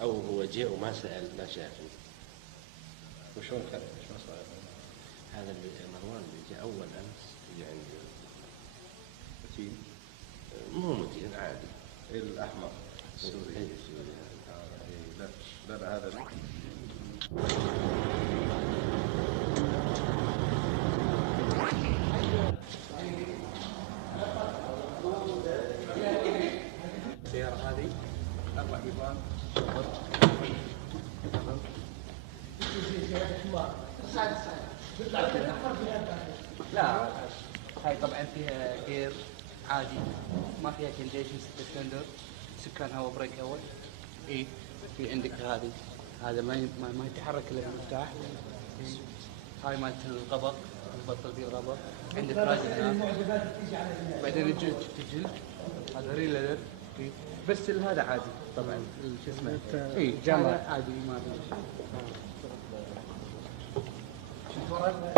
أو هو جاء وما سأل ما شافني. وشون كان؟ شلون صار؟ هذا اللي مروان اللي جاء أول أمس اللي عندي. متين؟ مو متين عادي. الأحمر السوري. إيه السوري. لا لا هذا السيارة هذه 4 حيطان. لا هاي طبعا فيها غير عادي، ما فيها كنديشن 6 سلندر، سكان هواء بريك اول. اي في عندك هذا ما يتحرك الا المفتاح. هاي مالت الغبط، يبطل فيه الغبط. عندك راجل هناك، بعدين الجلد شفت هذا ريل ليذر. بس هذا عادي طبعا شو اسمه اي جامع عادي ما في شيء. شفت ورا؟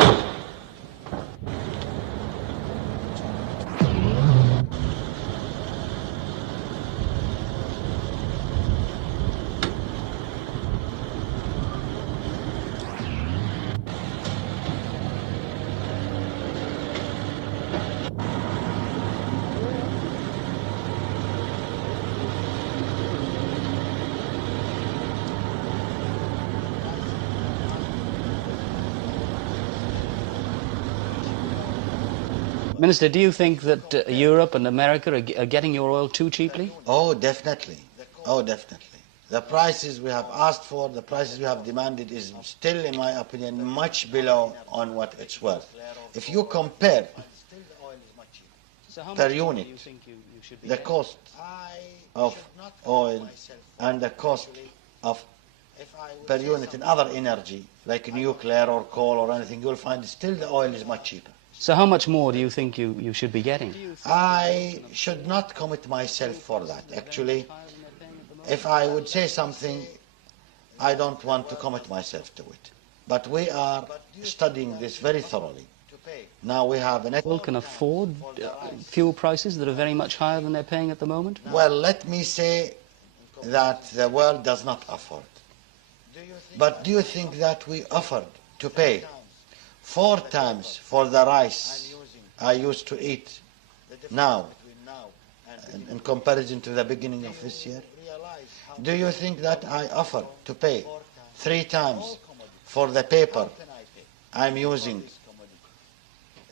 Minister, do you think that Europe and America are getting your oil too cheaply? Oh, definitely. Oh, definitely. The prices we have asked for, the prices we have demanded is still, in my opinion, much below on what it's worth. If you compare So how per much more do unit. you think you should be The getting? cost of oil and the cost of per unit in other energy, like nuclear or coal or anything, you'll find still the oil is much cheaper. So how much more do you think you should be getting? I should not commit myself for that. Actually, if I would say something, I don't want to commit myself to it. But we are studying this very thoroughly. Now we have an... People can afford fuel prices that are very much higher than they're paying at the moment? Well, let me say that the world does not afford. But do you think that we offered to pay 4 times for the rice I used to eat now in comparison to the beginning of this year? Do you think that I offered to pay 3 times for the paper I'm using,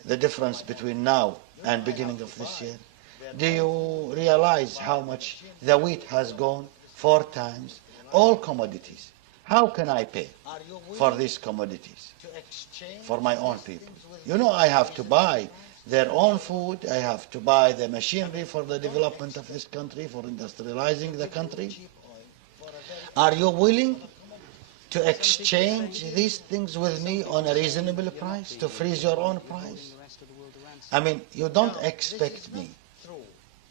the difference between now and beginning of this year? Do you realize how much the wheat has gone 4 times? All commodities. How can I pay for these commodities for my own people? You know, I have to buy their own food, I have to buy the machinery for the development of this country, for industrializing the country. Are you willing to exchange these things with me on a reasonable price, to freeze your own price? I mean, you don't expect me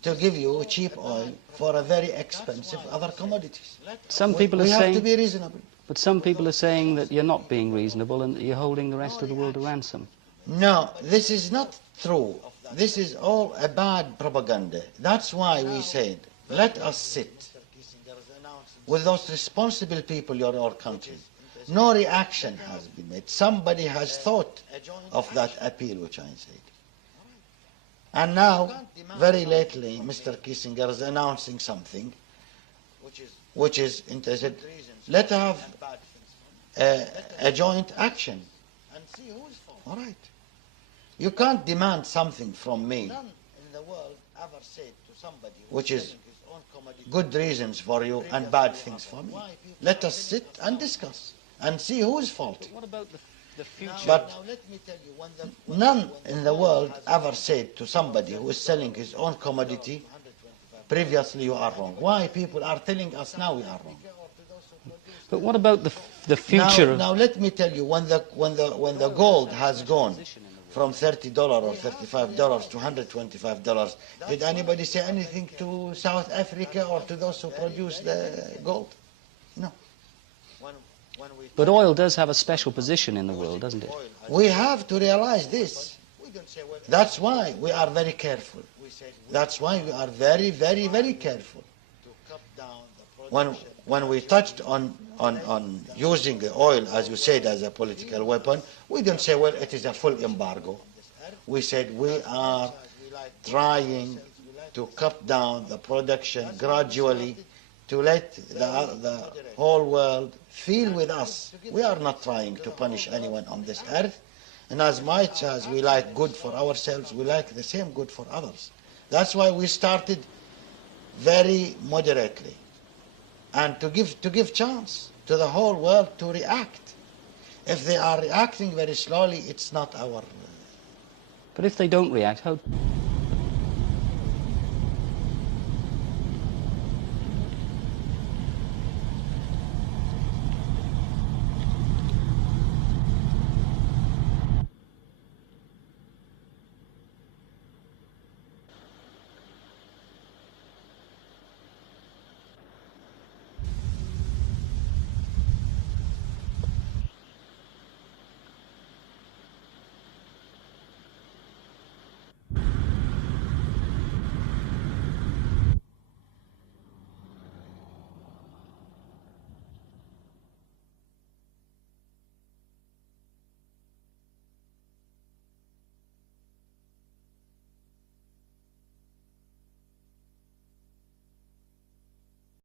to give you cheap oil for a very expensive other commodities. Some people are We have to saying, be reasonable. but some people are saying that you're not being reasonable and that you're holding the rest of the world to ransom. No, this is not true. This is all a bad propaganda. That's why we said, let us sit with those responsible people in our country. No reaction has been made. Somebody has thought of that appeal which I said. And now, very lately, Mr. Kissinger is announcing something which is interested. Let's have a joint action. All right. You can't demand something from me which is good reasons for you and bad things for me. Let us sit and discuss and see who's faulty. What about the future? But none in the world ever said to somebody who is selling his own commodity, previously you are wrong. Why people are telling us now we are wrong? But what about the future? Now let me tell you, when the gold has gone from $30 or $35 to $125, did anybody say anything to South Africa or to those who produce the gold? No. But oil does have a special position in the world, doesn't it? We have to realize this. That's why we are very careful. That's why we are very, very, very careful. When we touched on using the oil, as you said, as a political weapon, we didn't say, well, it is a full embargo. We said we are trying to cut down the production gradually to let the whole world feel with us. We are not trying to punish anyone on this earth. And as much as we like good for ourselves, we like the same good for others. That's why we started very moderately. And to give chance to the whole world to react. If they are reacting very slowly, it's not our... But if they don't react, how...